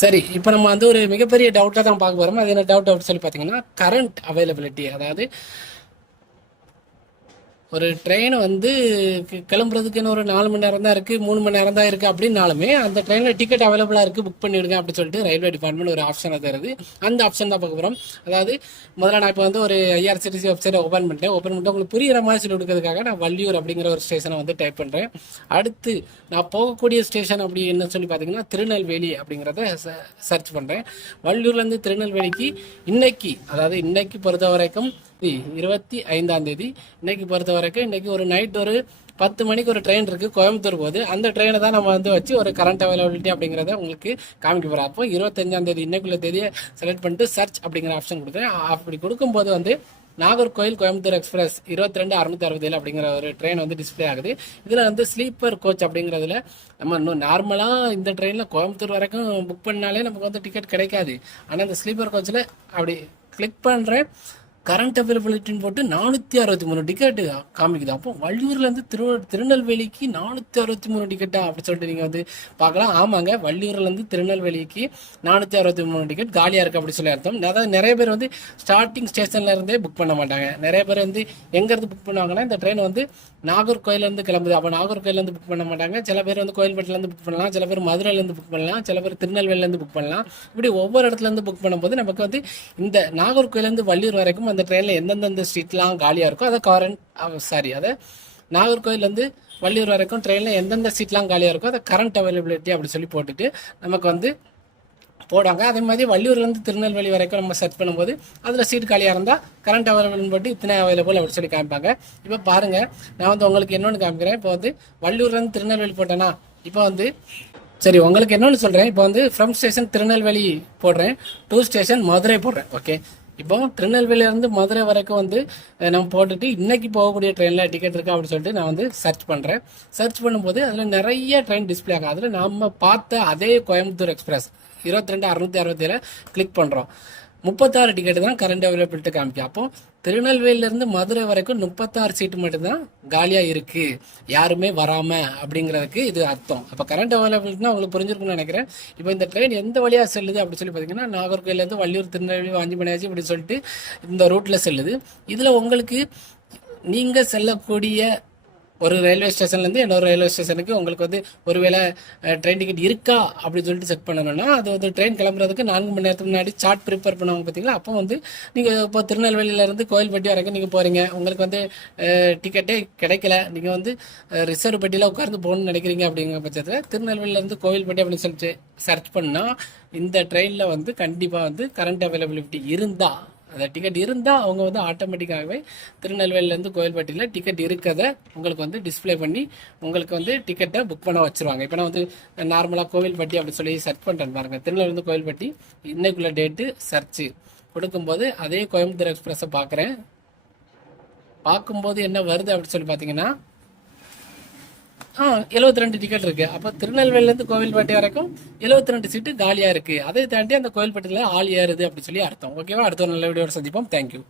சரி, இப்போ நம்ம வந்து ஒரு மிகப்பெரிய டவுட்டாக தான் பார்க்க போகிறோம். அது என்ன டவுட் அப்படின்னு சொல்லி பார்த்தீங்கன்னா, கரண்ட் அவைலபிலிட்டி. அதாவது ஒரு ட்ரெயின் வந்து கிளம்புறதுக்கு இன்னும் ஒரு 4 மணி நேரம் தான் இருக்குது, 3 மணி நேரம் தான் இருக்குது அப்படின்னாலுமே அந்த ட்ரெயினில் டிக்கெட் அவைலபிளாக இருக்குது, புக் பண்ணிவிடுங்க அப்படின்னு சொல்லிட்டு ரயில்வே டிபார்ட்மெண்ட் ஒரு ஆப்ஷனை தருது. அந்த ஆப்ஷன் தான் பார்க்க போகிறோம். அதாவது முதல்ல நான் இப்போ வந்து ஒரு ஐஆர்சிடிசி வெப்சைட்டை ஓப்பன் பண்ணிட்டு உங்களுக்கு புரிகிற மாதிரி சொல்லி கொடுக்கறதுக்காக நான் வள்ளியூர் அப்படிங்கிற ஒரு ஸ்டேஷனை வந்து டைப் பண்ணுறேன். அடுத்து நான் போகக்கூடிய ஸ்டேஷன் அப்படி என்ன சொல்லி பார்த்தீங்கன்னா திருநெல்வேலி அப்படிங்கிறத சர்ச் பண்ணுறேன். வள்ளியூர்லேருந்து திருநெல்வேலிக்கு இன்னைக்கு பொறுத்த வரைக்கும் 25ஆம் தேதி இன்னைக்கு பொறுத்த வரைக்கும் இன்னைக்கு ஒரு நைட் ஒரு 10 மணிக்கு ஒரு ட்ரெயின் இருக்குது கோயம்புத்தூர் போகுது. அந்த ட்ரெயினை தான் நம்ம வந்து வச்சு ஒரு கரண்ட் அவைலபிலிட்டி அப்படிங்கிறத உங்களுக்கு காமிக்க போகிறோம். அப்போ 25ஆம் தேதி இன்னைக்குள்ள தேதியை செலக்ட் பண்ணிட்டு சர்ச் அப்படிங்கிற ஆப்ஷன் கொடுக்குறேன். அப்படி கொடுக்கும்போது வந்து நாகர்கோயில் கோயம்புத்தூர் எக்ஸ்பிரஸ் 22,667 அப்படிங்கிற ஒரு ட்ரெயின் வந்து டிஸ்பிளே ஆகுது. இதில் வந்து ஸ்லீப்பர் கோச் அப்படிங்கிறதுல நம்ம இன்னும் நார்மலாக இந்த ட்ரெயினில் கோயம்புத்தூர் வரைக்கும் புக் பண்ணாலே நமக்கு வந்து டிக்கெட் கிடைக்காது. ஆனால் இந்த ஸ்லீப்பர் கோச்சில் அப்படி கிளிக் பண்ணுறேன், கரண்ட் அவைலபிலிட்டின்னு போட்டு 463 டிக்கெட்டு காமிக்குது. அப்போ வள்ளியூர்லேருந்து திருநெல்வேலிக்கு 463 டிக்கெட்டா அப்படி சொல்லிட்டு நீங்கள் வந்து பார்க்கலாம். ஆமாங்க, வள்ளியூர்லேருந்து திருநெல்வேலிக்கு 463 டிக்கெட் காலியாக இருக்குது அப்படி சொல்லி அர்த்தம். அதாவது நிறைய பேர் வந்து ஸ்டார்டிங் ஸ்டேஷன்ல இருந்தே புக் பண்ண மாட்டாங்க. நிறைய பேர் வந்து எங்கேருந்து புக் பண்ணுவாங்கன்னா, இந்த ட்ரெயின் வந்து நாகர்கோயிலேருந்து கிளம்புது, அப்போ நாகர்கோயிலேருந்து புக் பண்ண மாட்டாங்க. சில பேர் வந்து கோயில்பட்டிலேருந்து புக் பண்ணலாம், சில பேர் மதுரையிலேருந்து புக் பண்ணலாம், சில பேர் திருநெல்வேலியிலேருந்து புக் பண்ணலாம். இப்படி ஒவ்வொரு இடத்துலேருந்து புக் பண்ணும்போது நமக்கு வந்து இந்த நாகர்கோயிலேருந்து வள்ளியூர் வரைக்கும் அந்த ட்ரெயினில் எந்தெந்த ஸ்ட்ரீட்லாம் காலியாக இருக்கோ அதை நாகர்கோயிலேருந்து வள்ளியூர் வரைக்கும் ட்ரெயினில் எந்தெந்த சீட்லாம் காலியாக இருக்கோ அதை கரண்ட் அவைலபிலிட்டி அப்படி சொல்லி போட்டுட்டு நமக்கு வந்து போடாங்க. அதே மாதிரி வள்ளியூர்லேருந்து திருநெல்வேலி வரைக்கும் நம்ம சர்ச் பண்ணும்போது அதில் சீட் காலியாக இருந்தால் கரண்ட் அவைலபிள்னு போட்டு இத்தனை அவைலபிள் அப்படி சொல்லி காமிப்பாங்க. இப்போ பாருங்கள், நான் வந்து உங்களுக்கு இன்னொன்று காமிக்கிறேன். இப்போ வந்து வள்ளியூர்லேருந்து திருநெல்வேலி போட்டேன்னா இப்போ வந்து சரி உங்களுக்கு என்னொன்று சொல்கிறேன். இப்போ வந்து ஃப்ரம் ஸ்டேஷன் திருநெல்வேலி போடுறேன், டூ ஸ்டேஷன் மதுரை போடுறேன். ஓகே, இப்போ திருநெல்வேலியிலேருந்து மதுரை வரைக்கும் வந்து நம்ம போட்டுட்டு இன்னைக்கு போகக்கூடிய ட்ரெயினில் டிக்கெட் இருக்கா அப்படின்னு சொல்லிட்டு நான் வந்து சர்ச் பண்ணுறேன். சர்ச் பண்ணும்போது அதில் நிறைய ட்ரெயின் டிஸ்பிளே ஆகும். அதில் நம்ம பார்த்த அதே கோயம்புத்தூர் எக்ஸ்பிரஸ் 22,667 கிளிக் பண்ணுறோம். 36 டிக்கெட்டு தான் கரண்ட் அவைலபிலிட்டி காமிக்கும். அப்போ திருநெல்வேலியிலேருந்து மதுரை வரைக்கும் 36 சீட்டு மட்டும்தான் காலியாக இருக்குது, யாருமே வராமல் அப்படிங்கிறதுக்கு இது அர்த்தம். அப்போ கரண்ட் அவைலபிலிட்டினா உங்களுக்கு புரிஞ்சிருக்குன்னு நினைக்கிறேன். இப்போ இந்த ட்ரெயின் எந்த வழியாக செல்லுது அப்படின்னு சொல்லி பார்த்தீங்கன்னா, நாகர்கோயிலேருந்து வள்ளியூர், திருநெல்வேலி, வாஞ்சிமணியாச்சி இப்படி சொல்லிட்டு இந்த ரூட்டில் செல்லுது. இதில் உங்களுக்கு நீங்கள் செல்லக்கூடிய ஒரு ரயில்வே ஸ்டேஷன்லேருந்து இன்னொரு ரயில்வே ஸ்டேஷனுக்கு உங்களுக்கு வந்து ஒருவேளை ட்ரெயின் டிக்கெட் இருக்கா அப்படின்னு சொல்லிட்டு செக் பண்ணணும்னா, அது வந்து ட்ரெயின் கிளம்புறதுக்கு 4 மணி நேரத்துக்கு முன்னாடி சார்ட் ப்ரிப்பேர் பண்ணுவாங்க பார்த்தீங்களா. அப்போ வந்து நீங்கள் இப்போ திருநெல்வேலியிலேருந்து கோயில்பட்டி வரைக்கும் நீங்கள் போகிறீங்க, உங்களுக்கு வந்து டிக்கெட்டே கிடைக்கல, நீங்கள் வந்து ரிசர்வ் பெட்டியில் உட்கார்ந்து போகணும்னு நினைக்கிறீங்க அப்படிங்கிற பட்சத்தில் திருநெல்வேலியிலேருந்து கோயில்பட்டி அப்படின்னு சொல்லிட்டு சர்ச் பண்ணால் இந்த ட்ரெயினில் வந்து கண்டிப்பாக வந்து கரண்ட் அவைலபிலிட்டி இருந்தால், அந்த டிக்கெட் இருந்தால் அவங்க வந்து ஆட்டோமேட்டிக்காகவே திருநெல்வேலியிலேருந்து கோயில்பட்டியில் டிக்கெட் இருக்கிறத உங்களுக்கு வந்து டிஸ்பிளே பண்ணி உங்களுக்கு வந்து டிக்கெட்டை புக் பண்ண வச்சுருவாங்க. இப்போ நான் வந்து நார்மலாக கோவில்பட்டி அப்படி சொல்லி சர்ச் பண்ணுறேன் பாருங்கள். திருநெல்வேலியிலேருந்து கோயில்பட்டி இன்னைக்குள்ள டேட்டு சர்ச்சு கொடுக்கும்போது அதே கோயம்புத்தூர் எக்ஸ்பிரஸை பார்க்கும்போது என்ன வருது அப்படின்னு சொல்லி பார்த்தீங்கன்னா 72 டிக்கெட் இருக்குது. அப்போ திருநெல்வேலியிலேருந்து கோவில்பட்டி வரைக்கும் 72 சீட்டு காலியாக இருக்குது. அதை தாண்டி அந்த கோவில்பட்டியில் ஆள் ஏறுது அப்படி சொல்லி அர்த்தம். ஓகேவா, அடுத்த ஒரு நல்ல வீடியோட சந்திப்போம். தேங்க்யூ.